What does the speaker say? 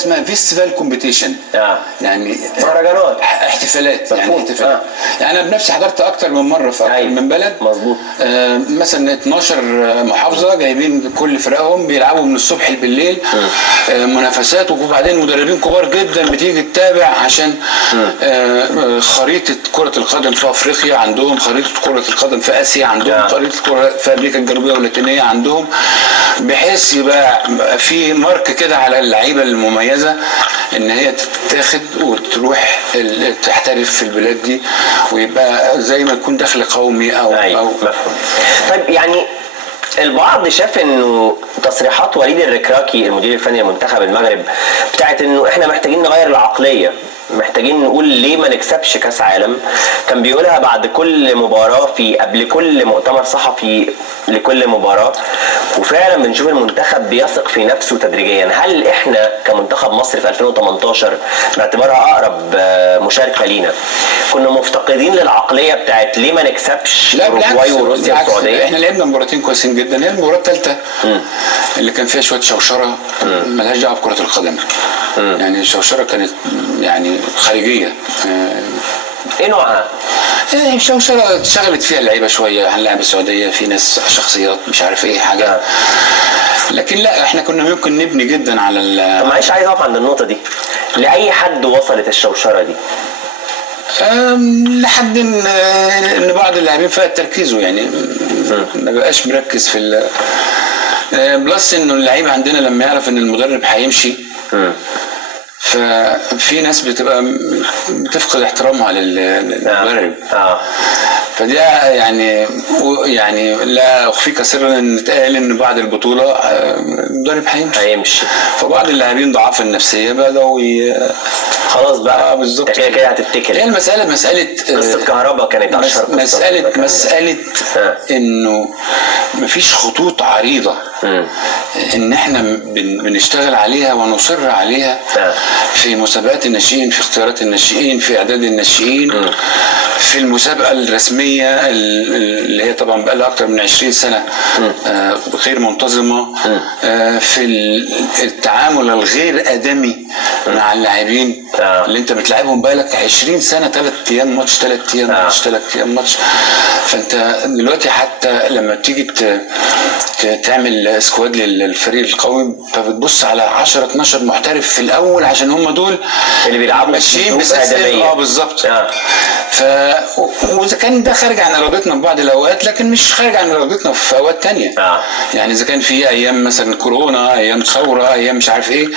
اسمها فيستيفال كومبيتيشن. يعني مهرجانات، احتفالات، يعني احتفالات. يعني انا بنفسي حضرت اكتر من مره في اكتر من بلد. مظبوط. مثلا 12 محافظه جايبين كل فرقهم بيلعبوا من الصبح بالليل منافسات، وبعدين مدربين كبار جدا بتيجي تتابع عشان خريطه كره القدم في افريقيا عندهم، خريطه كره القدم في اسيا عندهم، خريطه كره في امريكا الجنوبيه واللاتينيه عندهم، بحيث يبقى في مارك كده على اللعيبه المميزه ان هي تتاخد وتروح تحترف في البلاد دي، ويبقى زي ما يكون دخل قومي او طيب يعني البعض شاف انه تصريحات وليد الركراكي المدير الفني لمنتخب المغرب بتاعت انه احنا محتاجين نغير العقليه، محتاجين نقول ليه ما نكسبش كاس عالم، كان بيقولها بعد كل مباراه في قبل كل مؤتمر صحفي لكل مباراه، وفعلا بنشوف المنتخب بيثق في نفسه تدريجيا. هل احنا كمنتخب مصر في 2018 باعتبارها اقرب مشاركه لينا كنا مفتقدين للعقليه بتاعت ليه ما نكسبش اوروجواي وروسيا والسعوديه؟ احنا لعبنا مباراتين كويسين جدا، هي المباراه الثالثه اللي كان فيها شويه شوشره مالهاش دعوه بكره القدم. يعني الشوشره كانت يعني خارجيه. ايه نوعها؟ الشوشره شغلت فيها اللعيبه شويه، هنلاعب السعوديه في ناس شخصيات مش عارف ايه حاجه، لكن لا احنا كنا ممكن نبني جدا على طب معلش عايز اقف عند النقطه دي، لاي حد وصلت الشوشره دي؟ لحد ان بعض اللاعبين فقد تركيزه، يعني ما بقاش مركز في بلس انه اللعيب عندنا لما يعرف ان المدرب هيمشي ففي ناس بتفقد احترامها للمدرب. فدي يعني لا اخفيك سرا ان اتقال ان بعد البطوله المدرب هيمشي، فبعض اللاعبين ضعاف النفسيه بداوا خلاص بقى بالظبط كده هتتكل. هي المساله قصه كهرباء كانت اشهر مساله انه مفيش خطوط عريضه ان احنا بنشتغل عليها ونصر عليها في مسابقات الناشئين، في اختيارات الناشئين، في اعداد الناشئين، في المسابقه الرسميه اللي هي طبعا بقى لها اكتر من 20 سنه غير منتظمه، في التعامل الغير ادمي مع اللاعبين اللي انت بتلعبهم بقالك 20 سنه 3 ايام ماتش 3 ايام ماتش 3 ايام ماتش. فانت دلوقتي حتى لما تيجي تعمل سكواد للفريق القوي فبتبص على 10 12 محترف في الاول عشان هم دول اللي بيلعبوا ماشيين بسيستم. بالظبط. واذا كان ده خارج عن ارادتنا في بعض الاوقات، لكن مش خارج عن ارادتنا في اوقات تانية. يعني اذا كان في ايام مثلا كورونا، ايام ثوره، ايام مش عارف ايه،